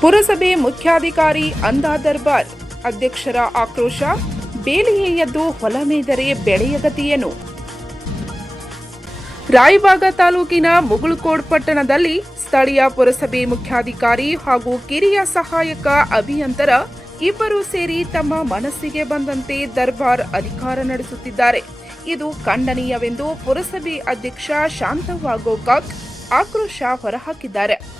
ಪುರಸಭೆ ಮುಖ್ಯಾಧಿಕಾರಿ ಅಂದಾ ದರ್ಬಾರ್. ಅಧ್ಯಕ್ಷರ ಆಕ್ರೋಶ, ಬೇಲಿಯೇ ಎದ್ದು ಹೊಲ ಮೇದರೆ ಬೆಳೆಯ ಗತಿಯೇನು? ರಾಯಬಾಗ ತಾಲೂಕಿನ ಮುಗುಳುಕೋಡ್ ಪಟ್ಟಣದಲ್ಲಿ ಸ್ಥಳೀಯ ಪುರಸಭೆ ಮುಖ್ಯಾಧಿಕಾರಿ ಹಾಗೂ ಕಿರಿಯ ಸಹಾಯಕ ಅಭಿಯಂತರ ಇಬ್ಬರು ಸೇರಿ ತಮ್ಮ ಮನಸ್ಸಿಗೆ ಬಂದಂತೆ ದರ್ಬಾರ್ ಅಧಿಕಾರ ನಡೆಸುತ್ತಿದ್ದಾರೆ. ಇದು ಖಂಡನೀಯವೆಂದು ಪುರಸಭೆ ಅಧ್ಯಕ್ಷ ಶಾಂತವ್ವ ಗೋಕಾಕ್ ಆಕ್ರೋಶ ಹೊರಹಾಕಿದ್ದಾರೆ.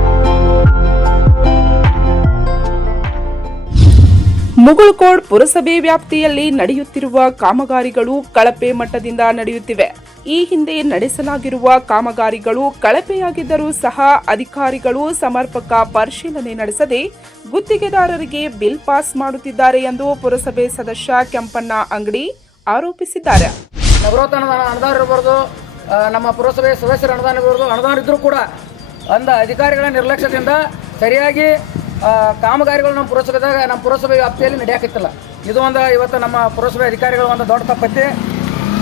ಮುಗುಳ್ಕೋಡ್ ಪುರಸಭೆ ವ್ಯಾಪ್ತಿಯಲ್ಲಿ ನಡೆಯುತ್ತಿರುವ ಕಾಮಗಾರಿಗಳು ಕಳಪೆ ಮಟ್ಟದಿಂದ ನಡೆಯುತ್ತಿವೆ. ಈ ಹಿಂದೆ ನಡೆಸಲಾಗಿರುವ ಕಾಮಗಾರಿಗಳು ಕಳಪೆಯಾಗಿದ್ದರೂ ಸಹ ಅಧಿಕಾರಿಗಳು ಸಮರ್ಪಕ ಪರಿಶೀಲನೆ ನಡೆಸದೆ ಗುತ್ತಿಗೆದಾರರಿಗೆ ಬಿಲ್ ಪಾಸ್ ಮಾಡುತ್ತಿದ್ದಾರೆ ಎಂದು ಪುರಸಭೆ ಸದಸ್ಯ ಕೆಂಪಣ್ಣ ಅಂಗಡಿ ಆರೋಪಿಸಿದ್ದಾರೆ. ನಮ್ಮ ಪುರಸಭೆ ಸದಸ್ಯರ ಅನುದಾನ ಅನುದಾನ ಇದ್ದರೂ ಕೂಡ ಅಂದ ಅಧಿಕಾರಿಗಳ ನಿರ್ಲಕ್ಷ್ಯದಿಂದ ಸರಿಯಾಗಿ ಕಾಮಗಾರಿಗಳು ನಮ್ಮ ಪುರಸಭೆದಾಗ ನಮ್ಮ ಪುರಸಭೆ ವ್ಯಾಪ್ತಿಯಲ್ಲಿ ನಡೆಯಕ್ಕಿತ್ತಲ್ಲ ಇದು ಒಂದು ಇವತ್ತು ನಮ್ಮ ಪುರಸಭೆ ಅಧಿಕಾರಿಗಳ ಒಂದು ದೊಡ್ಡ ತಪ್ಪೈತಿ.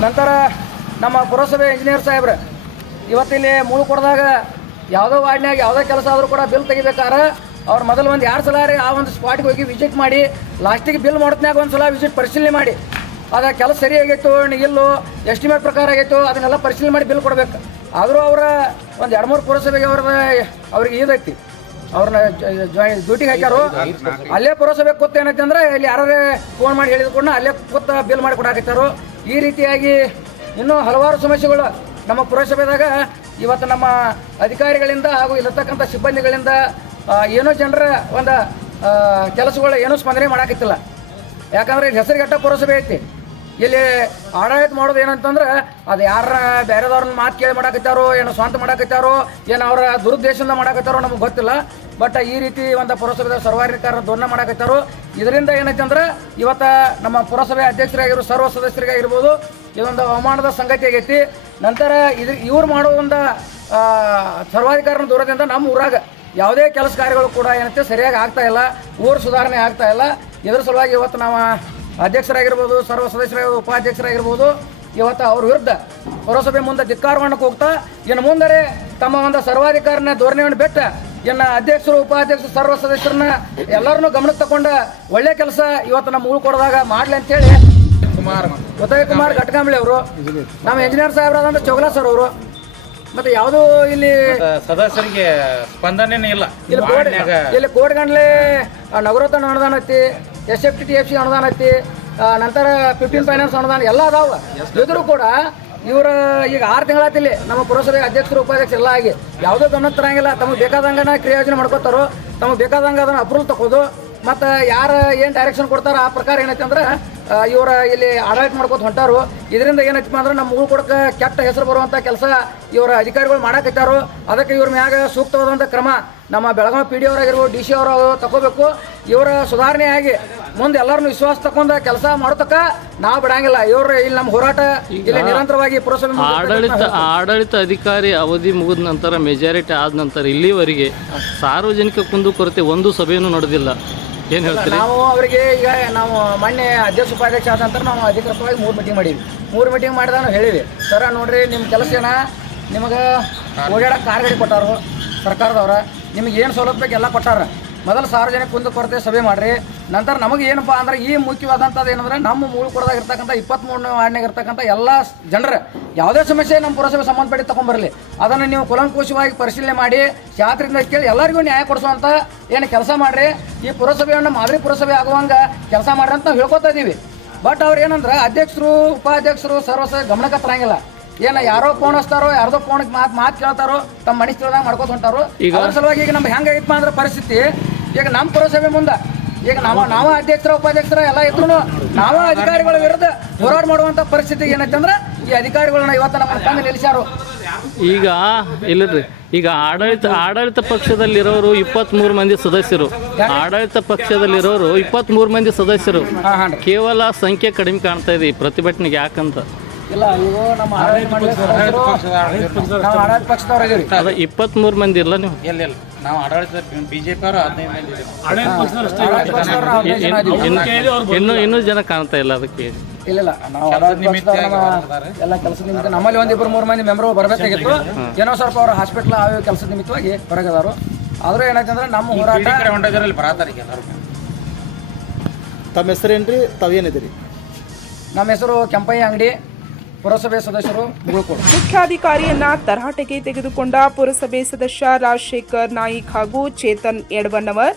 ನಂತರ ನಮ್ಮ ಪುರಸಭೆ ಇಂಜಿನಿಯರ್ ಸಾಹೇಬ್ರೆ ಇವತ್ತಿಲ್ಲಿ ಮುಳು ಕೊಡದಾಗ ಯಾವುದೋ ವಾರ್ಡ್ನಾಗ ಯಾವುದೋ ಕೆಲಸ ಆದರೂ ಕೂಡ ಬಿಲ್ ತೆಗಿಬೇಕಾದ್ರೆ ಅವ್ರು ಮೊದಲು ಒಂದು ಎರಡು ಸಲ ರೀ ಆ ಒಂದು ಸ್ಪಾಟ್ಗೆ ಹೋಗಿ ವಿಸಿಟ್ ಮಾಡಿ ಲಾಸ್ಟಿಗೆ ಬಿಲ್ ಮಾಡೋದ್ನಾಗ ಒಂದು ಸಲ ವಿಸಿಟ್ ಪರಿಶೀಲನೆ ಮಾಡಿ. ಅದ ಕೆಲಸ ಸರಿ ಆಗಿತ್ತು ಇಲ್ಲೋ ಎಸ್ಟಿಮೇಟ್ ಪ್ರಕಾರ ಆಗಿತ್ತು ಅದನ್ನೆಲ್ಲ ಪರಿಶೀಲನೆ ಮಾಡಿ ಬಿಲ್ ಕೊಡಬೇಕು. ಆದರೂ ಅವರ ಒಂದು ಎರಡು ಮೂರು ಪುರಸಭೆಗೆ ಅವ್ರದ್ದು ಅವ್ರಿಗೆ ಇದೈತಿ ಅವ್ರನ್ನ ಜಾಯಿನ್ ಡ್ಯೂಟಿಗೆ ಹಾಕ್ಯಾರು. ಅಲ್ಲೇ ಪುರಸಭೆ ಕೂತ್ ಏನೈತೆ ಅಂದ್ರೆ ಇಲ್ಲಿ ಯಾರೇ ಫೋನ್ ಮಾಡಿ ಹೇಳಿದ ಕೂಡ ಅಲ್ಲೇ ಕೂತ ಬಿಲ್ ಮಾಡಿ ಕೊಡಾಕತ್ತಾರು ಈ ರೀತಿಯಾಗಿ ಇನ್ನೂ ಹಲವಾರು ಸಮಸ್ಯೆಗಳು ನಮ್ಮ ಪುರಸಭೆದಾಗ ಇವತ್ತು ನಮ್ಮ ಅಧಿಕಾರಿಗಳಿಂದ ಹಾಗೂ ಇಲ್ಲಿರ್ತಕ್ಕಂಥ ಸಿಬ್ಬಂದಿಗಳಿಂದ ಏನೋ ಜನರ ಒಂದು ಕೆಲಸಗಳು ಏನೂ ಸ್ಪಂದನೆ ಮಾಡಾಕತ್ತಿಲ್ಲ. ಯಾಕಂದ್ರೆ ಇಲ್ಲಿ ಹೆಸರುಗೆಟ್ಟ ಪುರಸಭೆ ಐತಿ. ಇಲ್ಲಿ ಆಡಳಿತ ಮಾಡೋದು ಏನಂತಂದ್ರೆ, ಅದು ಯಾರ ಬೇರೆದವ್ರನ್ನ ಮಾತು ಕೇಳಿ ಮಾಡಾಕತ್ತಾರೋ, ಏನೋ ಸ್ವಂತ ಮಾಡಾಕತ್ತಾರೋ, ಏನು ಅವರ ದುರುದ್ದೇಶದಿಂದ ಮಾಡಾಕತ್ತಾರೋ ನಮಗೆ ಗೊತ್ತಿಲ್ಲ. ಬಟ್ ಈ ರೀತಿ ಒಂದು ಪುರಸಭೆದ ಸರ್ವಾಧಿಕಾರ ಧ್ವನ್ನ ಮಾಡಾಕತ್ತಾರೋ, ಇದರಿಂದ ಏನೈತೆ ಅಂದ್ರೆ ಇವತ್ತ ನಮ್ಮ ಪುರಸಭೆ ಅಧ್ಯಕ್ಷರಾಗಿರೋ ಸರ್ವ ಸದಸ್ಯರಿಗಾಗಿರ್ಬೋದು, ಇದೊಂದು ಅವಮಾನದ ಸಂಗತಿ ಆಗೈತಿ. ನಂತರ ಇದ್ರ ಇವ್ರು ಮಾಡೋ ಒಂದು ಸರ್ವಾಧಿಕಾರನ ದೂರದಿಂದ ನಮ್ಮ ಊರಾಗ ಯಾವುದೇ ಕೆಲಸ ಕಾರ್ಯಗಳು ಕೂಡ ಏನಂತೆ ಸರಿಯಾಗಿ ಆಗ್ತಾ ಇಲ್ಲ, ಊರು ಸುಧಾರಣೆ ಆಗ್ತಾ ಇಲ್ಲ. ಇದ್ರ ಸಲುವಾಗಿ ಇವತ್ತು ನಾವು ಅಧ್ಯಕ್ಷರಾಗಿರ್ಬೋದು ಸರ್ವ ಸದಸ್ಯರಾಗಿರ್ಬೋದು ಉಪಾಧ್ಯಕ್ಷರಾಗಿರ್ಬೋದು ಇವತ್ತು ಅವ್ರ ವಿರುದ್ಧ ಪುರಸಭೆ ಮುಂದೆ ಧಿಕ್ಕಾರವನ್ನು ಹೋಗ್ತಾ ಇನ್ನು ಮುಂದರೆ ತಮ್ಮ ಒಂದು ಸರ್ವಾಧಿಕಾರನ ಧೋರಣೆಯನ್ನು ಬಿಟ್ಟ ಇನ್ನು ಅಧ್ಯಕ್ಷರು ಉಪಾಧ್ಯಕ್ಷರು ಸರ್ವ ಸದಸ್ಯರನ್ನ ಎಲ್ಲರನ್ನೂ ಗಮನಕ್ಕೆ ತಗೊಂಡ ಒಳ್ಳೆ ಕೆಲಸ ಇವತ್ತು ನಮ್ಮ ಊರು ಕೊಡದಾಗ ಮಾಡ್ಲಿ ಅಂತೇಳಿ ಕುಮಾರ್ ಉದಯ್ ಕುಮಾರ್ ಘಟಕಾಂಬಳಿ ಅವರು ನಮ್ಮ ಇಂಜಿನಿಯರ್ ಸಾಹೇಬ್ರಾದಂತ ಚೌಗಲಾ ಸರ್ ಅವರು ಮತ್ತೆ ಯಾವುದು ಇಲ್ಲಿ ಸದಸ್ಯರಿಗೆ ಸ್ಪಂದನೆ ಇಲ್ಲ. ಇಲ್ಲಿ ಕೋಡ್ ಇಲ್ಲಿ ಕೋಡ್ಗಂಡ್ಲೆ ಅನುದಾನ ಐತಿ S F T F C ಅನುದಾನ ಐತಿ ನಂತರ ಫಿಫ್ಟೀನ್ ಫೈನಾನ್ಸ್ ಅನುದಾನ ಎಲ್ಲ ಅದಾವ. ಇದ್ರು ಕೂಡ ಇವರ, ಈಗ ಆರು ತಿಂಗಳಾತಿಲ್ಲಿ ನಮ್ಮ ಪುರಸಭೆ ಅಧ್ಯಕ್ಷರು, ಉಪಾಧ್ಯಕ್ಷರು ಎಲ್ಲ ಆಗಿ ಯಾವುದೋ ಗಮನ ತರಂಗಿಲ್ಲ. ತಮಗೆ ಬೇಕಾದಂಗನ ಕ್ರಿಯೋಜನೆ ಮಾಡ್ಕೋತಾರೋ, ತಮಗೆ ಬೇಕಾದಂಗೆ ಅದನ್ನ ಅಪ್ರೂವಲ್ ತಗೋದು ಮತ್ತು ಯಾರು ಏನು ಡೈರೆಕ್ಷನ್ ಕೊಡ್ತಾರೋ ಆ ಪ್ರಕಾರ ಏನೈತೆ ಅಂದ್ರೆ ಇವರ ಇಲ್ಲಿ ಆಡಳಿತ ಮಾಡ್ಕೋತ ಹೊಂಟಾರು. ಇದರಿಂದ ಏನೈತಿ ಅಂದ್ರೆ ನಮ್ಮ ಊರು ಕೊಡಕ್ಕೆ ಕೆಟ್ಟ ಹೆಸರು ಬರುವಂಥ ಕೆಲಸ ಇವರ ಅಧಿಕಾರಿಗಳು ಮಾಡಾಕತ್ತಾರು, ಅದಕ್ಕೆ ಇವ್ರ ಮ್ಯಾಗ ಸೂಕ್ತವಾದಂಥ ಕ್ರಮ ನಮ್ಮ ಬೆಳಗಾವಿ ಪಿ ಡಿ ಅವರಾಗಿರ್ಬೋದು ಡಿ ಸಿ ಅವರು ತಗೋಬೇಕು ಇವರ ಸುಧಾರಣೆ ಆಗಿ ಮುಂದೆ ಎಲ್ಲರನ್ನು ವಿಶ್ವಾಸ ತಕೊಂಡ ಕೆಲಸ ಮಾಡತಕ್ಕ ನಾವು ಬಿಡಂಗಿಲ್ಲ. ಇವ್ರು ಇಲ್ಲಿ ನಮ್ಮ ಹೋರಾಟ ಇಲ್ಲಿ ನಿರಂತರವಾಗಿ ಪುರಸಭೆ ಆಡಳಿತ ಆಡಳಿತ ಅಧಿಕಾರಿ ಅವಧಿ ಮುಗಿದ ನಂತರ ಮೆಜಾರಿಟಿ ಆದ ನಂತರ ಇಲ್ಲಿವರೆಗೆ ಸಾರ್ವಜನಿಕ ಕುಂದುಕೊರತೆ ಒಂದು ಸಭೆಯನ್ನು ನಡೆದಿಲ್ಲ. ಏನು ಹೇಳ್ತೀರಿ? ನಾವು ಅವರಿಗೆ ಈಗ ನಾವು ಮೊನ್ನೆ ಅಧ್ಯಕ್ಷ ಉಪಾಧ್ಯಕ್ಷ ಆದ ನಂತರ ನಾವು ಅಧಿಕೃತವಾಗಿ ಮೂರು ಮೀಟಿಂಗ್ ಮಾಡಿದ್ವಿ. ಮೂರು ಮೀಟಿಂಗ್ ಮಾಡಿದಾಗ ನಾವು ಸರ ನೋಡ್ರಿ ನಿಮ್ಮ ಕೆಲಸ ಏನ? ನಿಮಗೆ ಓಡಾಡಕ್ಕೆ ಕಾರ್ಗಡಿ ಕೊಟ್ಟಾರು ಸರ್ಕಾರದವ್ರ. ನಿಮಗೆ ಏನು ಸೌಲಭ್ಯ ಬೇಕು ಎಲ್ಲ ಕೊಟ್ಟಾರ. ಮೊದಲು ಸಾರ್ವಜನಿಕ ಕುಂದು ಕೊರತೆ ಸಭೆ ಮಾಡ್ರಿ. ನಂತರ ನಮಗೆ ಏನಪ್ಪ ಅಂದ್ರೆ ಈ ಮುಖ್ಯವಾದಂಥದ್ದು ಏನಂದ್ರೆ ನಮ್ಮ ಮೂಲ ಕೊಡದಾಗ ಇರ್ತಕ್ಕಂಥ ಇಪ್ಪತ್ತ್ಮೂರನೇ ವಾರ್ಡ್ನಾಗ ಇರ್ತಕ್ಕಂಥ ಎಲ್ಲ ಜನರ ಯಾವುದೇ ಸಮಸ್ಯೆ ನಮ್ಮ ಪುರಸಭೆ ಸಂಬಂಧಪಟ್ಟು ತೊಗೊಂಡ್ಬರಲಿ ಅದನ್ನು ನೀವು ಕುಲಂಕುಷವಾಗಿ ಪರಿಶೀಲನೆ ಮಾಡಿ ಶಾಸ್ತ್ರದಿಂದ ಕೇಳಿ ಎಲ್ಲರಿಗೂ ನ್ಯಾಯ ಕೊಡಿಸುವಂಥ ಏನು ಕೆಲಸ ಮಾಡ್ರಿ. ಈ ಪುರಸಭೆಯನ್ನು ಮಾದರಿ ಪುರಸಭೆ ಆಗುವಂಗ ಕೆಲಸ ಮಾಡ್ರಿ ಅಂತ ನಾವು ಹೇಳ್ಕೊತಾ ಇದೀವಿ ಬಟ್ ಅವ್ರು ಏನಂದ್ರೆ ಅಧ್ಯಕ್ಷರು ಉಪಾಧ್ಯಕ್ಷರು ಸರ್ವಸ ಗಮನಕ್ಕೆ ತರಂಗಿಲ್ಲ ಏನ ಯಾರೋ ಫೋನ್ ಹಚ್ತಾರೋ ಯಾರ್ದೋ ಫೋನ್ ಮಾತು ಮಾತು ಕೇಳ್ತಾರೋ ತಮ್ಮ ಮನಸ್ಸಿನ ತಿಳಿದಾಗ ಮಾಡ್ಕೋತ ಹೊಂಟಾರೋ ಅದ್ರ ಸಲುವಾಗಿ ಈಗ ನಮ್ಗೆ ಹೆಂಗೈತಪ್ಪ ಅಂದ್ರೆ ಪರಿಸ್ಥಿತಿ ಈಗ ನಮ್ಮ ಪುರಸಭೆ ಮುಂದೆ ಈಗ ನಾವು ನಾವು ಅಧ್ಯಕ್ಷರ ಉಪಾಧ್ಯಕ್ಷರ ಎಲ್ಲ ಇದ್ರು ನಾವು ಅಧಿಕಾರಿಗಳ ವಿರುದ್ಧ ಹೋರಾಟ ಮಾಡುವಂತ ಪರಿಸ್ಥಿತಿ ಏನೈತೆ ಅಂದ್ರೆ ಈ ಅಧಿಕಾರಿಗಳನ್ನ ಇವತ್ತು ನಮ್ಮ ತಂದು ನಿಲ್ಲಿಸ್ಯಾರು. ಈಗ ಇಲ್ಲರಿ ಈಗ ಆಡಳಿತ ಆಡಳಿತ ಪಕ್ಷದಲ್ಲಿರೋರು ಇಪ್ಪತ್ತ್ಮೂರು ಮಂದಿ ಸದಸ್ಯರು. ಆಡಳಿತ ಪಕ್ಷದಲ್ಲಿರೋರು ಇಪ್ಪತ್ತ್ಮೂರು ಮಂದಿ ಸದಸ್ಯರು. ಕೇವಲ ಸಂಖ್ಯೆ ಕಡಿಮೆ ಕಾಣ್ತಾ ಇದೆ ಈ ಪ್ರತಿಭಟನೆಗೆ ಯಾಕಂತ. ಇಲ್ಲ ಇವು ನಮ್ಮ ಆಡಳಿತ ಪಕ್ಷದವ್ರು ಇಪ್ಪತ್ತ್ಮೂರು ಮಂದಿ ಇಲ್ಲ ನೀವು? ನಾವು ಆಡಳಿತ ಬಿಜೆಪಿ ಅವರು ಹದಿನೈದು ಮಂದಿ ಇದ್ದೀವಿ. ಆಡಳಿತ ಹದಿನೈದು ಇನ್ನು ಜನ ಕಾಣ್ತಾ ಇಲ್ಲ ಅದಕ್ಕೆ. ಇಲ್ಲ ಇಲ್ಲ. ನಾವು ಎಲ್ಲ ಕೆಲಸದ ನಿಮಿತ್ತ ನಮ್ಮಲ್ಲಿ ಒಂದಿಬ್ಬರು ಮೂರು ಮಂದಿ ಮೆಂಬರ್ ಬರಬೇಕಾಗಿತ್ತು. ಏನೋ ಸ್ವಲ್ಪ ಅವರು ಹಾಸ್ಪಿಟ್ಲ್ ಆ ಕೆಲಸದ ನಿಮಿತ್ತವಾಗಿ ಹೊರಗದಾರು. ಆದ್ರೂ ಏನಾಯ್ತು ಅಂದ್ರೆ ನಮ್ಮ ಹೋರಾಟ ಬರತಾರಿಗೆ ಎಲ್ಲರೂ. ತಮ್ಮ ಹೆಸರೇನ್ರಿ? ತಾವೇನಿದ್ದೀರಿ? ನಮ್ಮ ಹೆಸರು ಕೆಂಪಯ್ಯ ಅಂಗಡಿ. ಪುರಸಭೆ ಸದಸ್ಯರು ಮುಗುಳ್ಕೋಡು ಮುಖ್ಯಾಧಿಕಾರಿಯನ್ನ ತರಾಟೆಗೆ ತೆಗೆದುಕೊಂಡ ಪುರಸಭೆ ಸದಸ್ಯ ರಾಜಶೇಖರ್ ನಾಯಕ್ ಹಾಗೂ ಚೇತನ್ ಯಡವಣ್ಣವರ್.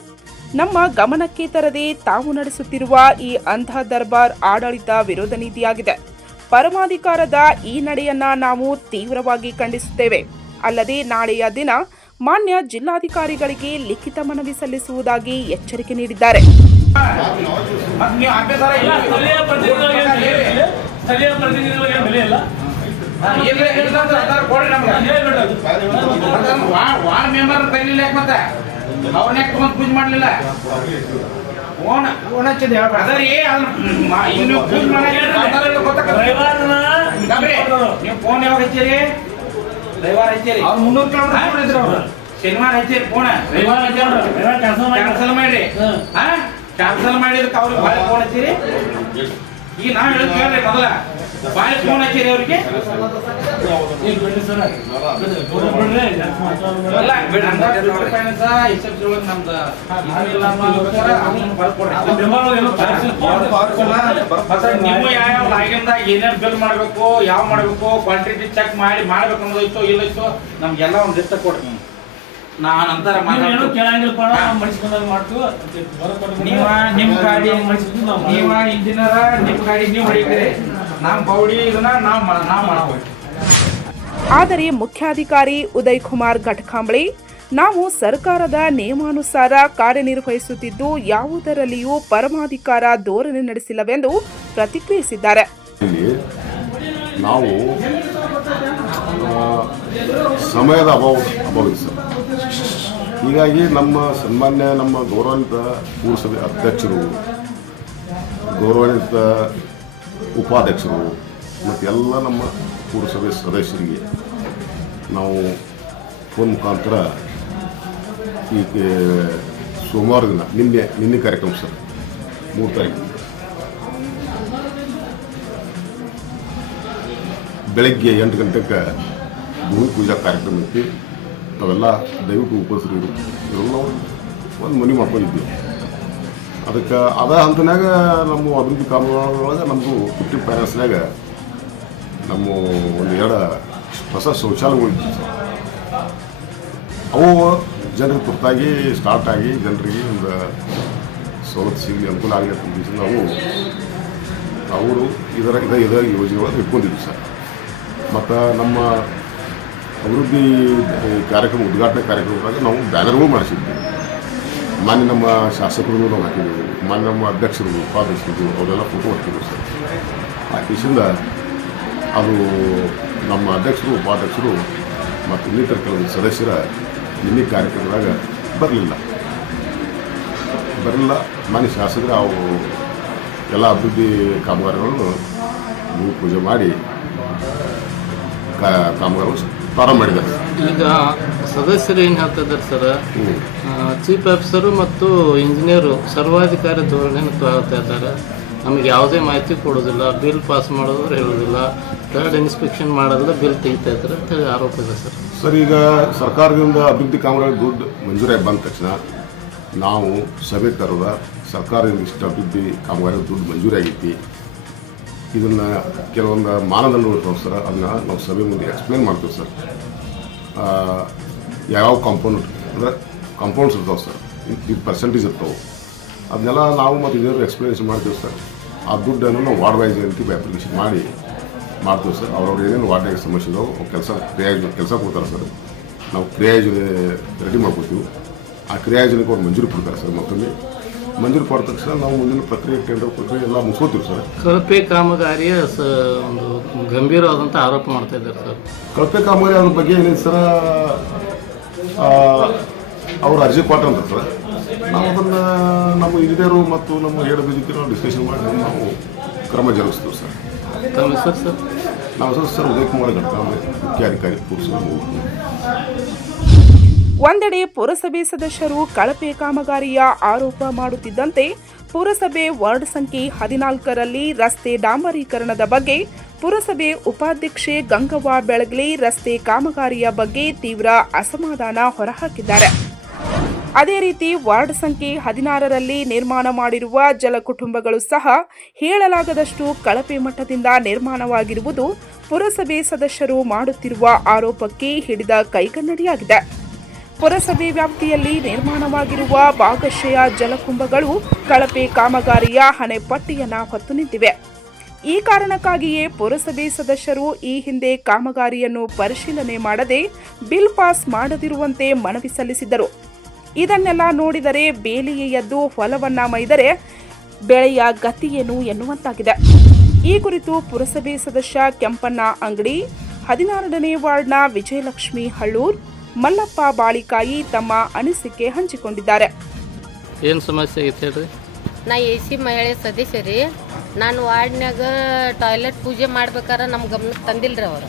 ನಮ್ಮ ಗಮನಕ್ಕೆ ತರದೆ ತಾವು ನಡೆಸುತ್ತಿರುವ ಈ ಅಂಧ ದರ್ಬಾರ್ ಆಡಳಿತ ವಿರೋಧ ನೀತಿಯಾಗಿದೆ. ಪರಮಾಧಿಕಾರದ ಈ ನಡೆಯನ್ನ ನಾವು ತೀವ್ರವಾಗಿ ಖಂಡಿಸುತ್ತೇವೆ. ಅಲ್ಲದೆ ನಾಳೆಯ ದಿನ ಮಾನ್ಯ ಜಿಲ್ಲಾಧಿಕಾರಿಗಳಿಗೆ ಲಿಖಿತ ಮನವಿ ಸಲ್ಲಿಸುವುದಾಗಿ ಎಚ್ಚರಿಕೆ ನೀಡಿದ್ದಾರೆ. ವಾರ್ಡ್ ಮೆಂಬರ್ ಯಾಕೆ ಮತ್ತೆ? ಅವ್ರನ್ನ ಯಾಕೆ ತಗೊಂಡ್ ಪೂಜೆ ಮಾಡ್ಲಿಲ್ಲ? ಅದರಿ ಇನ್ನು ಪೂಜೆ ನೀವು ಫೋನ್ ಯಾವಾಗ ಹಚ್ಚಿರಿ? ರವಿವಾರ ಹಚ್ಚಿರಿ. ಅವ್ರು ಮುನ್ನೂರು ಕಿಲೋಮೀಟರ್ ಅವ್ರು. ಶನಿವಾರ ಹಚ್ಚಿರಿ ಫೋನ್ ರವಿವಾರ ಕ್ಯಾನ್ಸಲ್ ಆನ್ಸಲ್ ಮಾಡಿ ಆ ಕ್ಯಾನ್ಸಲ್ ಮಾಡಿದಕ್ಕೆ ಅವ್ರಿಗೆ ಬಾಳೆ ಫೋನ್ ಹಚ್ಚಿರಿ. ಈಗ ನಾವು ಹೇಳೋದು ಕೇಳ್ರಿ ಮೊದಲ. ಬಾಯಿ ಫೋನ್ ಹಚ್ಚಿರಿ ಅವ್ರಿಗೆ. ನೀವು ಯಾವ ಆಗಿಂದ ಏನೇನ್ ಬಿಲ್ ಮಾಡ್ಬೇಕು ಯಾವ ಮಾಡ್ಬೇಕು ಕ್ವಾಂಟಿಟಿ ಚೆಕ್ ಮಾಡಿ ಮಾಡ್ಬೇಕು ಅನ್ನೋದಿತ್ತು ಇಲ್ಲೈತೋ ನಮ್ಗೆಲ್ಲ ಒಂದ್ ಲಿಸ್ಟ್ ಕೊಡ್ರಿ ನೀವು. ನಾ ನಂತರ ಮಾತಾಡ್ತೀನಿ. ನೀವ ನಿಮ್ ಗಾಡಿ ನೀವ ಇಂಜಿನಿಯರ ನಿಮ್ ಗಾಡಿ ನೀವು ಹೊಡಿತೀರಿ. ನಮ್ ಬೌಡಿ ಇದನ್ನ ನಾವ್ ಮಾ- ನಾವ್ ಮಾಡ್ಬೇಕು ಆದರೆ ಮುಖ್ಯಾಧಿಕಾರಿ ಉದಯ್ ಕುಮಾರ್ ಘಟಕಾಂಬಳಿ ನಾವು ಸರ್ಕಾರದ ನಿಯಮಾನುಸಾರ ಕಾರ್ಯನಿರ್ವಹಿಸುತ್ತಿದ್ದು ಯಾವುದರಲ್ಲಿಯೂ ಪರಮಾಧಿಕಾರ ಧೋರಣೆ ನಡೆಸಿಲ್ಲವೆಂದು ಪ್ರತಿಕ್ರಿಯಿಸಿದ್ದಾರೆ. ನಾವು ಸಮಯದ ಅಭಾವ ಹೀಗಾಗಿ ನಮ್ಮ ಸನ್ಮಾನ್ಯ, ನಮ್ಮ ಗೌರವಾನ್ವಿತ ಪುರಸಭೆ ಅಧ್ಯಕ್ಷರು, ಗೌರವಾನ್ವಿತ ಉಪಾಧ್ಯಕ್ಷರು ಮತ್ತು ಎಲ್ಲ ನಮ್ಮ ಪುರಸಭೆ ಸದಸ್ಯರಿಗೆ ನಾವು ಫೋನ್ ಮುಖಾಂತರ ಈ ಸೋಮವಾರ ದಿನ, ನಿನ್ನೆ ನಿನ್ನೆ ಕಾರ್ಯಕ್ರಮ ಸರ್, ಮೂರು ತಾರೀಕು. ಬೆಳಗ್ಗೆ ಎಂಟು ಗಂಟೆಗೆ ಭೂಮಿ ಪೂಜಾ ಕಾರ್ಯಕ್ರಮ ಐತಿ ನಾವೆಲ್ಲ ದಯವಿಟ್ಟು ಉಪಸ್ಥಿತರು ಇವೆಲ್ಲ ಒಂದು ಮನಿ ಮಾಡ್ಕೊಂಡಿದ್ವಿ ಅದಕ್ಕೆ ಅದ ಹಂತನಾಗ ನಮ್ಮ ಅಭಿವೃದ್ಧಿ ಕಾಮಗಾರಿಗಳೊಳಗೆ ನಮ್ಮದು ಫಿಫ್ಟಿ ಫೈನಾನ್ಸ್ನಾಗ ನಮ್ಮ ಒಂದು ಎರಡು ಹೊಸ ಶೌಚಾಲಯಗಳು ಇದ್ವು ಸರ್. ಅವು ಜನರಿಗೆ ತುರ್ತಾಗಿ ಸ್ಟಾರ್ಟ್ ಆಗಿ ಜನರಿಗೆ ಒಂದು ಸವಲತ್ತು ಸಿಗಲಿ ಅನುಕೂಲ ಆಗಲಿ ಅಂತ ನಾವು ಅವು ಅವರು ಇದರ ಇದ ಇದರ ಯೋಜನೆ ಒಳಗೆ ಇಟ್ಕೊಂಡಿದ್ವಿ ಸರ್. ಮತ್ತು ನಮ್ಮ ಅಭಿವೃದ್ಧಿ ಕಾರ್ಯಕ್ರಮ, ಉದ್ಘಾಟನೆ ಕಾರ್ಯಕ್ರಮದಾಗ ನಾವು ಬ್ಯಾನರ್ಗಳು ಮಾಡಿಸಿದ್ವಿ. ಮಾನ್ಯ ನಮ್ಮ ಶಾಸಕರು ನಾವು ಹಾಕಿದ್ದೀವಿ. ಮಾನ್ಯ ನಮ್ಮ ಅಧ್ಯಕ್ಷರು ಉಪಾಧ್ಯಕ್ಷರು ಅವರೆಲ್ಲ ಫೋಟೋ ಹಾಕಿದ್ರು ಸರ್. ಆ ಕೇಸಿಂದ ಅದು ನಮ್ಮ ಅಧ್ಯಕ್ಷರು, ಉಪಾಧ್ಯಕ್ಷರು ಮತ್ತು ಇನ್ನಿತರ ಕೆಲವು ಸದಸ್ಯರ ನಿನ್ನೆ ಕಾರ್ಯಕ್ರಮದಾಗ ಬರಲಿಲ್ಲ. ಬರಲಿಲ್ಲ. ಮಾನ್ಯ ಶಾಸಕರು, ಅವು ಎಲ್ಲ ಅಭಿವೃದ್ಧಿ ಕಾಮಗಾರಿಗಳನ್ನು ಭೂಮಿ ಪೂಜೆ ಮಾಡಿ ಕಾಮಗಾರಿಗಳು ಪ್ರಾರಂಭ ಮಾಡಿದ್ದಾರೆ ಈಗ ಸದಸ್ಯರು ಏನು ಹೇಳ್ತಿದ್ದಾರೆ ಸರ್? ಹ್ಞೂ ಚೀಫ್ ಆಫೀಸರು ಮತ್ತು ಇಂಜಿನಿಯರು ಸರ್ವಾಧಿಕಾರಿ ಧೋರಣೆಯನ್ನು ತೋರ್ತಾ ಇದ್ದಾರೆ. ನಮಗೆ ಯಾವುದೇ ಮಾಹಿತಿ ಕೊಡೋದಿಲ್ಲ ಬಿಲ್ ಪಾಸ್ ಮಾಡೋದ್ರೆ ಹೇಳೋದಿಲ್ಲ ಥರ್ಡ್ ಇನ್ಸ್ಪೆಕ್ಷನ್ ಮಾಡೋದಿಲ್ಲ ಬಿಲ್ ತೆಗಿತಾ ಇದ್ದಾರೆ ಅಂತ ಹೇಳಿ ಆರೋಪ ಇದೆ ಸರ್. ಸರ್ ಈಗ ಸರ್ಕಾರದಿಂದ ಅಭಿವೃದ್ಧಿ ಕಾಮಗಾರಿ ದುಡ್ಡು ಮಂಜೂರಾಗಿ ಬಂದ ತಕ್ಷಣ ನಾವು ಸಭೆ ಕರೆದ ಸರ್ಕಾರದಿಂದ ಇಷ್ಟು ಅಭಿವೃದ್ಧಿ ಕಾಮಗಾರಿ ದುಡ್ಡು ಮಂಜೂರಿ ಆಗೈತಿ ಇದನ್ನು ಕೆಲವೊಂದು ಮಾನದಂಡಗಳು ಸರ್. ಅದನ್ನ ನಾವು ಸಭೆ ಮುಂದೆ ಎಕ್ಸ್ಪ್ಲೇನ್ ಮಾಡ್ತೀವಿ ಸರ್. ಯಾವ್ಯಾವ ಕಾಂಪೌಂಡ್ ಅಂದ್ರೆ ಕಾಂಪೌಂಡ್ಸ್ ಇರ್ತಾವೆ ಸರ್. ಇದು ಪರ್ಸೆಂಟೇಜ್ ಇರ್ತಾವೆ. ಅದನ್ನೆಲ್ಲ ನಾವು ಮತ್ತು ಇದೇ ಎಕ್ಸ್ಪ್ಲೇನ್ಸ್ ಮಾಡ್ತೀವಿ ಸರ್. ಆ ದುಡ್ಡನ್ನು ನಾವು ವಾರ್ಡ್ ವೈಸ್ ಏನಂತೀವಿ ಅಪ್ಲಿಕೇಶನ್ ಮಾಡಿ, ಮಾಡ್ತೀವಿ ಸರ್. ಅವ್ರವ್ರು ಏನೇನು ವಾರ್ಡ್ನಾಗ ಸಮಸ್ಯೆ ಇದಾವೆ, ಅವ್ರು ಕೆಲಸ ಕ್ರಿಯಾಯೋಜನೆ ಕೆಲಸ ಕೊಡ್ತಾರೆ ಸರ್. ನಾವು ಕ್ರಿಯಾಯೋಜನೆ ರೆಡಿ ಮಾಡ್ಕೊತೀವಿ ಆ ಕ್ರಿಯಾಯೋಜನೆಗೆ ಅವ್ರು ಮಂಜೂರು ಕೊಡ್ತಾರೆ ಸರ್ ಮತ್ತೊಮ್ಮೆ. ಮಂಜೂರು ಕೊಟ್ಟ ತಕ್ಷಣ ನಾವು ಮುಂದಿನ ಪ್ರಕ್ರಿಯೆ ಟೆಂಡರ್ ಪ್ರಕ್ರಿಯೆ ಎಲ್ಲ ಮುಗಿಸ್ಕೋತೀವಿ ಸರ್. ಕಳಪೆ ಕಾಮಗಾರಿಯ ಸ ಒಂದು ಗಂಭೀರವಾದಂಥ ಆರೋಪ ಮಾಡ್ತಾ ಇದ್ದಾರೆ ಸರ್. ಕಳಪೆ ಕಾಮಗಾರಿ ಅದ್ರ ಬಗ್ಗೆ ಏನಿದೆ ಸರ ಅವ್ರು ಅರ್ಜಿ ಕೊಟ್ಟಂತ ಸರ್. ನಾವು ಅದನ್ನು ನಮ್ಮ ಹಿರಿಯರು ಮತ್ತು ನಮ್ಮ ಹೇಳದ ಜೊತೆ ನಾವು ಡಿಸ್ಕಷನ್ ಮಾಡಿ ನಾವು ಕ್ರಮ ಜರುಗಿಸ್ತೀವಿ ಸರ್. ತಮ್ಮ ಹೆಸರು ಸರ್? ನಾವು ಸರ್ ಸರ್ ಉದಯ್ ಕುಮಾರ್ ಘಟ್ಟ ಮುಖ್ಯಾಧಿಕಾರಿ ಪುರುಷರು ಒಂದೆಡೆ ಪುರಸಭೆ ಸದಸ್ಯರು ಕಳಪೆ ಕಾಮಗಾರಿಯ ಆರೋಪ ಮಾಡುತ್ತಿದ್ದಂತೆ ಪುರಸಭೆ ವಾರ್ಡ್ ಸಂಖ್ಯೆ ಹದಿನಾಲ್ಕರಲ್ಲಿ ರಸ್ತೆ ಡಾಂಬರೀಕರಣದ ಬಗ್ಗೆ ಪುರಸಭೆ ಉಪಾಧ್ಯಕ್ಷೆ ಗಂಗವ್ವ ಬೆಳಗ್ಲಿ ರಸ್ತೆ ಕಾಮಗಾರಿಯ ಬಗ್ಗೆ ತೀವ್ರ ಅಸಮಾಧಾನ ಹೊರಹಾಕಿದ್ದಾರೆ. ಅದೇ ರೀತಿ ವಾರ್ಡ್ ಸಂಖ್ಯೆ ಹದಿನಾರರಲ್ಲಿ ನಿರ್ಮಾಣ ಮಾಡಿರುವ ಜಲಕುಟುಂಬಗಳು ಸಹ ಹೇಳಲಾಗದಷ್ಟು ಕಳಪೆ ಮಟ್ಟದಿಂದ ನಿರ್ಮಾಣವಾಗಿರುವುದು ಪುರಸಭೆ ಸದಸ್ಯರು ಮಾಡುತ್ತಿರುವ ಆರೋಪಕ್ಕೆ ಹಿಡಿದ ಕೈಗನ್ನಡಿಯಾಗಿದೆ. ಪುರಸಭೆ ವ್ಯಾಪ್ತಿಯಲ್ಲಿ ನಿರ್ಮಾಣವಾಗಿರುವ ಭಾಗಶಃ ಜಲಕುಂಭಗಳು, ಕಳಪೆ ಕಾಮಗಾರಿಯ ಹಣೆಪಟ್ಟಿಯನ್ನು ಹೊತ್ತು ನಿಂತಿವೆ. ಈ ಕಾರಣಕ್ಕಾಗಿಯೇ ಪುರಸಭೆ ಸದಸ್ಯರು ಈ ಹಿಂದೆ ಕಾಮಗಾರಿಯನ್ನು ಪರಿಶೀಲನೆ ಮಾಡದೆ ಬಿಲ್ ಪಾಸ್ ಮಾಡದಿರುವಂತೆ ಮನವಿ ಸಲ್ಲಿಸಿದ್ದರು. ಇದನ್ನೆಲ್ಲ ನೋಡಿದರೆ ಬೇಲಿಯೇ ಎದ್ದು ಹೊಲವನ್ನ ಮೈದರೆ ಬೆಳೆಯ ಗತಿಯೇನು ಎನ್ನುವಂತಾಗಿದೆ. ಈ ಕುರಿತು ಪುರಸಭೆ ಸದಸ್ಯ ಕೆಂಪಣ್ಣ ಅಂಗಡಿ, ಹದಿನಾರನೇ ವಾರ್ಡ್ನ ವಿಜಯಲಕ್ಷ್ಮಿ ಹಳ್ಳೂರ್ ಮಲ್ಲಪ್ಪ ಬಾಳಿಕಾಯಿ ತಮ್ಮ ಅನಿಸಿಕೆ ಹಂಚಿಕೊಂಡಿದ್ದಾರೆ. ಏನು ಸಮಸ್ಯೆ ಐತೆ ಹೇಳ್ರಿ? ನಾ ಎ ಸಿ ಮಹಿಳೆ ಸದಸ್ಯ ರೀ. ನಾನು ವಾರ್ಡ್ನ್ಯಾಗ ಟಾಯ್ಲೆಟ್ ಪೂಜೆ ಮಾಡ್ಬೇಕಾರೆ ನಮ್ಮ ಗಮನಕ್ಕೆ ತಂದಿಲ್ರಿ ಅವರು.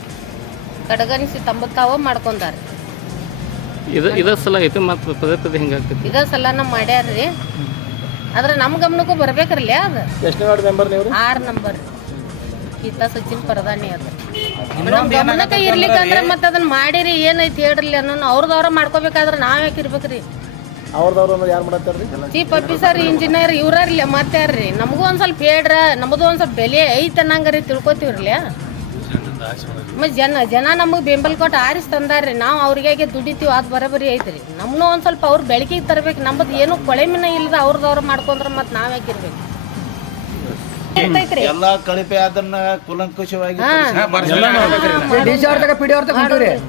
ಕಡಗನಿಸಿ ತಂಬತ್ತಾವ ಮಾಡ್ಕೊಂಡಾರೆ. ಇದು ಇದ ಸಲ ಐತೆ ಮತ್ತು ಪದೇ ಪದೇ ಹಿಂಗಾಗ್ತೈತಿ ಇದ ಸಲ ನಮ್ಮ ಮಾಡ್ಯಾರ್ರಿ. ಆದ್ರೆ ನಮ್ಮ ಗಮನಕ್ಕೂ ಬರ್ಬೇಕ್ರಲ್ಲೇ ಅದು. ಎಷ್ಟು ವಾರ್ಡ್ ಮೆಂಬರ್ ನೀವು ಆರು ನಂಬರ್. ಗೀತಾ ಸಚಿನ್ ಪ್ರಧಾನಿ ಅದ. ನಮ್ಮ ಗಮನಕ್ಕೆ ಇರ್ಲಿಕ್ಕಂದ್ರೆ ಮತ್ತೆ ಅದನ್ನ ಮಾಡಿರಿ ಏನೈತಿ ಹೇಳ್ರಿ ಅನ್ನೋ ಅವ್ರದವ್ರ ಮಾಡ್ಕೋಬೇಕಾದ್ರೆ ನಾವ್ ಯಾಕೆ ಇರ್ಬೇಕ್ರಿ? ಅವ್ರದವ್ರು ಅಂದ್ರೆ ಯಾರು ಮಾಡತ್ತಾರ್ರಿ? ಚೀಫ್ ಆಫೀಸರ್ ಇಂಜಿನಿಯರ್ ಇವ್ರಲ್ಲ ಮತ್ತೆ ಯಾರ್ರಿ? ನಮಗೂ ಒಂದ್ ಸ್ವಲ್ಪ ಹೇಳ್ರ ನಮ್ದು ಒಂದ್ ಸ್ವಲ್ಪ ಬೆಲೆ ಐತೆ ಅನ್ನಂಗಾರಿ ತಿಳ್ಕೊತೀವ್ರಲ್ಲ? ಮತ್ತೆ ಜನ ಜನ ನಮಗೆ ಬೆಂಬಲ ಕೊಟ್ಟು ಆರಿಸಿ ತಂದಾರ್ರಿ ನಾವು ಅವ್ರಿಗೆ ದುಡಿತೀವಿ ಅದು ಬರೋಬರಿ ಐತ್ರಿ. ನಮ್ನು ಒಂದ್ ಸ್ವಲ್ಪ ಅವ್ರ ಬೆಳಕಿಗೆ ತರ್ಬೇಕು ನಮ್ಮದು ಏನು ಕೊಳೆಮಿನ ಇಲ್ದ ಅವ್ರದವ್ರ ಮಾಡ್ಕೊಂಡ್ರ ಮತ್ತೆ ನಾವ್ ಯಾಕಿರ್ಬೇಕು ಎಲ್ಲ ಕಳಪೆ ಅದನ್ನ ಕುಲಂಕುಷವಾಗಿ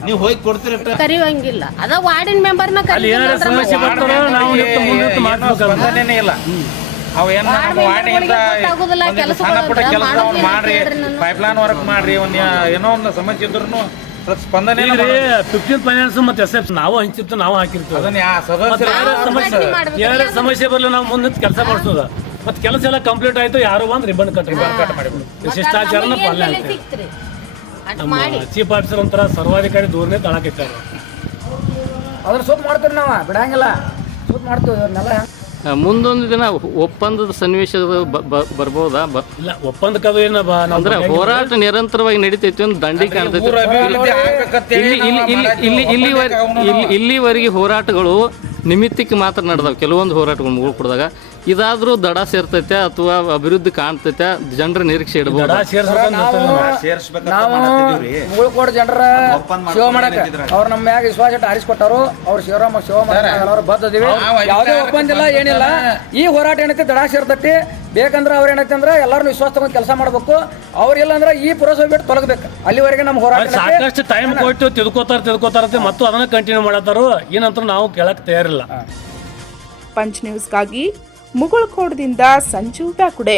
ನೀವು ಹೋಗಿ ಕೊಡ್ತೀರಿ ಕರಿವಂಗಿಲ್ಲ ಅದ ವಾರ್ಡಿನ ಮೆಂಬರ್ನ ಸಮಸ್ಯೆ ಬರ್ತಾರೋ ನಾವು ನಿಂತು ಮುಂದಿಟ್ಟು ಮಾಡ್ಬೇಕಲ್ಲ ಇಲ್ಲ. ಅವ ಏನು ವಾರ್ಡಿನಿಂದ ಒಂದಿಷ್ಟು ಸಣ್ಣ ಪುಟ್ಟ ಕೆಲಸ ಮಾಡ್ರಿ. ಪೈಪ್ಲೈನ್ ವರ್ಕ್ ಮಾಡ್ರಿ. ಒಂದು ಏನೋ ಒಂದು ಸಮಸ್ಯೆ ಇದ್ರು ಸ್ಪಂದನೆ ಫಿಫ್ಟೀನ್ ಫೈನಾನ್ಸ್ ಮತ್ತೆ ಎಸ್ ಎಫ್ ನಾವು ಹಂಚಿರ್ತೀವಿ ನಾವು ಹಾಕಿರ್ತೀವಿ. ಅದನ್ನ ಸಮಸ್ಯೆ ಏನಾರ ಸಮಸ್ಯೆ ಬರಲಿ ನಾವು ಮುಂದೆ ಕೆಲಸ ಮಾಡಿಸೋದ. ಮತ್ತೆ ಕೆಲಸ ಎಲ್ಲ ಕಂಪ್ಲೀಟ್ ಆಯ್ತು ಯಾರು ಬಂದ್ ರಿಬ್ಬನ್ ಕಟ್ ಕಟ್ ಮಾಡಿಬಿಡು ಶಿಷ್ಟಾಚಾರನ ಪಾಲನೆ ಆಗ್ತದೆ. ನಮ್ಮ ಚೀಫ್ ಆಫೀಸರ್ ಒಂಥರ ಸರ್ವಾಧಿಕಾರಿ ದೂರನೇ ತಳಕಿಟ್ಟಾರ ಅದ್ರ ಸೂಪ್ ಮಾಡ್ತಾರೆ ನಾವು ಬಿಡಂಗಿಲ್ಲ. ಸೂಪ್ ಮಾಡ್ತೀವಿ ಇವ್ರನ್ನೆಲ್ಲ ಮುಂದೊಂದು ದಿನ ಒಪ್ಪಂದದ ಸನ್ನಿವೇಶ ಬರ್ಬೋದಾ? ಇಲ್ಲ ಒಪ್ಪಂದಕ್ಕದು ಏನು ಬ- ನಾವು ಅಂದ್ರೆ ಹೋರಾಟ ನಿರಂತರವಾಗಿ ನಡೀತೈತಿ ಒಂದು ದಂಡಿ ಕಾಣ್ತೈತಿ. ಊರ ಅಭಿವೃದ್ಧಿ ಆಗ್ಬೇಕಂತೇಳಿ ಇಲ್ಲಿ ಇಲ್ಲಿ ಇಲ್ಲಿ ಇಲ್ಲಿ ಇಲ್ಲಿವರೆಗೆ ಇಲ್ಲಿ. ಇಲ್ಲಿವರೆಗೆ ಹೋರಾಟಗಳು ನಿಮಿತ್ತಕ್ಕೆ ಮಾತ್ರ ನಡೆದವು. ಕೆಲವೊಂದು ಹೋರಾಟಗಳು ಮುಗಿದ್ಕೊಡ್ದಾಗ ಇದಾದರೂ ದಡ ಸೇರ್ತೈತೆ ಅಥವಾ ಅಭಿವೃದ್ಧಿ ಕಾಣ್ತೈತೆ ಜನರ ನಿರೀಕ್ಷೆ ಇಡಬಹುದು ಮುಳ್ಕೋಡ್ ಜನರ ಸೇವೆ ಮಾಡಕ? ಅವ್ರು ನಮ್ಮ ಮ್ಯಾಗ ವಿಶ್ವಾಸ ಇಟ್ಟು ಆರಿಸ್ಕೊಟ್ಟಾರು ಅವ್ರು ಶಿವರಾಮ ಸೇವೆ ಮಾಡಕ ಎಲ್ಲರೂ ಬದ್ಧದಿವಿ ನಾವು ಯಾವುದೇ ಒಪ್ಪಂದಿಲ್ಲ ಒಪ್ಪಂದ ಇಲ್ಲ ಏನಿಲ್ಲ. ಈ ಹೋರಾಟ ಏನೈತಿ? ದಡ ಸೇರ್ತೈತಿ ಬೇಕಂದ್ರೆ ಅವ್ರು ಏನೈತಿ ಅಂದ್ರೆ ಎಲ್ಲರೂ ವಿಶ್ವಾಸ ತಗೊಂಡು ಕೆಲಸ ಮಾಡ್ಬೇಕು. ಅವ್ರಿಲ್ಲ ಅಂದ್ರೆ ಈ ಪುರಸಭೆ ಬಿಟ್ಟು ತೊಲಗಬೇಕು. ಅಲ್ಲಿವರೆಗೆ ನಮ್ಮ ಹೋರಾಟ? ಸಾಕಷ್ಟು ಟೈಮ್ ಕೊಟ್ಟು ತಿದ್ಕೋತಾರ ತಿದ್ಕೋತಾರ ಮತ್ತು ಅದನ್ನ ಕಂಟಿನ್ಯೂ ಮಾಡತ್ತಾರು. ಏನಂತ ನಾವು ಕೇಳಕ್ ತಯಾರಿಲ್ಲ. ಪಂಚ್ ನ್ಯೂಸ್ಗಾಗಿ ಮುಗುಳ್ಕೋಡ್ದಿಂದ ಸಂಜು ಬ್ಯಾಕುಡೆ